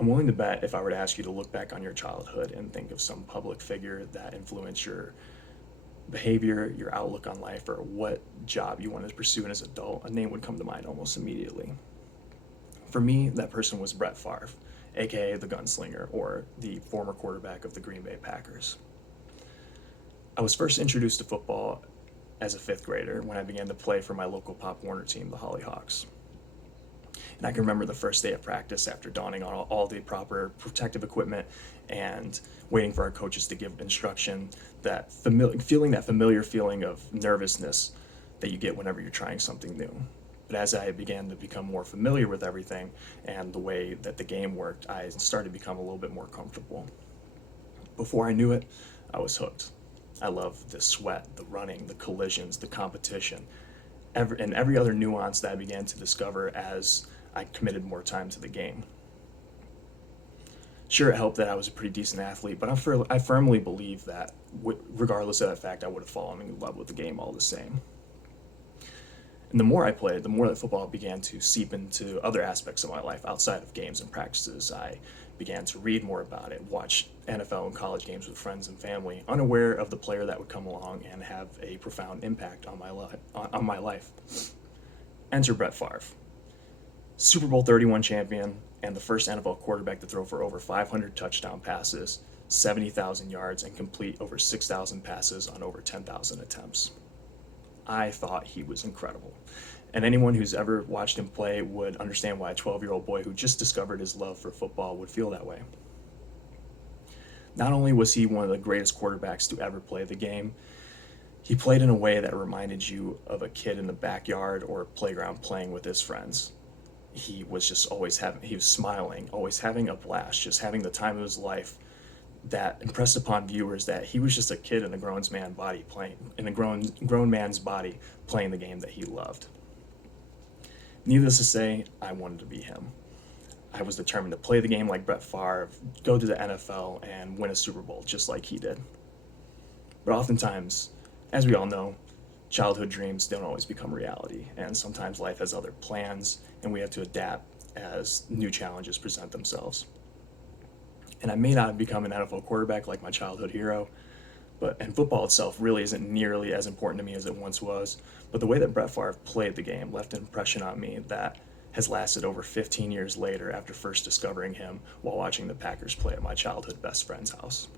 I'm willing to bet if I were to ask you to look back on your childhood and think of some public figure that influenced your behavior, your outlook on life, or what job you wanted to pursue as an adult, a name would come to mind almost immediately. For me, that person was Brett Favre, aka the Gunslinger, or the former quarterback of the Green Bay Packers. I was first introduced to football as a fifth grader when I began to play for my local Pop Warner team, the Hollyhawks. And I can remember the first day of practice after donning on all the proper protective equipment and waiting for our coaches to give instruction, feeling that familiar feeling of nervousness that you get whenever you're trying something new. But as I began to become more familiar with everything and the way that the game worked, I started to become a little bit more comfortable. Before I knew it, I was hooked. I loved the sweat, the running, the collisions, the competition, and every other nuance that I began to discover as I committed more time to the game. Sure, it helped that I was a pretty decent athlete, but I firmly believe that, regardless of that fact, I would have fallen in love with the game all the same. And the more I played, the more that football began to seep into other aspects of my life outside of games and practices. I began to read more about it, watch NFL and college games with friends and family, unaware of the player that would come along and have a profound impact on my life. Enter Brett Favre, Super Bowl 31 champion, and the first NFL quarterback to throw for over 500 touchdown passes, 70,000 yards, and complete over 6,000 passes on over 10,000 attempts. I thought he was incredible. And anyone who's ever watched him play would understand why a 12-year-old boy who just discovered his love for football would feel that way. Not only was he one of the greatest quarterbacks to ever play the game, he played in a way that reminded you of a kid in the backyard or playground playing with his friends. He was just he was smiling, always having a blast, just having the time of his life, that impressed upon viewers that he was just a kid in a grown man's body playing the game that he loved. Needless to say, I wanted to be him. I was determined to play the game like Brett Favre, go to the NFL, and win a Super Bowl just like he did. But oftentimes, as we all know, childhood dreams don't always become reality, and sometimes life has other plans, and we have to adapt as new challenges present themselves. And I may not have become an NFL quarterback like my childhood hero, and football itself really isn't nearly as important to me as it once was. But the way that Brett Favre played the game left an impression on me that has lasted over 15 years later after first discovering him while watching the Packers play at my childhood best friend's house.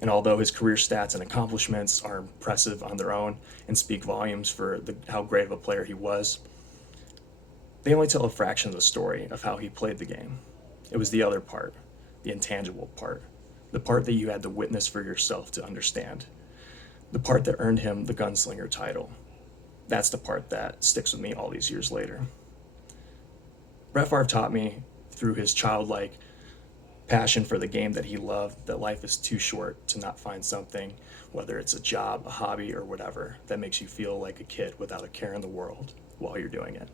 And although his career stats and accomplishments are impressive on their own and speak volumes for how great of a player he was, they only tell a fraction of the story of how he played the game. It was the other part, the intangible part, the part that you had to witness for yourself to understand, the part that earned him the Gunslinger title. That's the part that sticks with me all these years later. Brett Favre taught me through his childlike passion for the game that he loved that life is too short to not find something, whether it's a job, a hobby, or whatever, that makes you feel like a kid without a care in the world while you're doing it.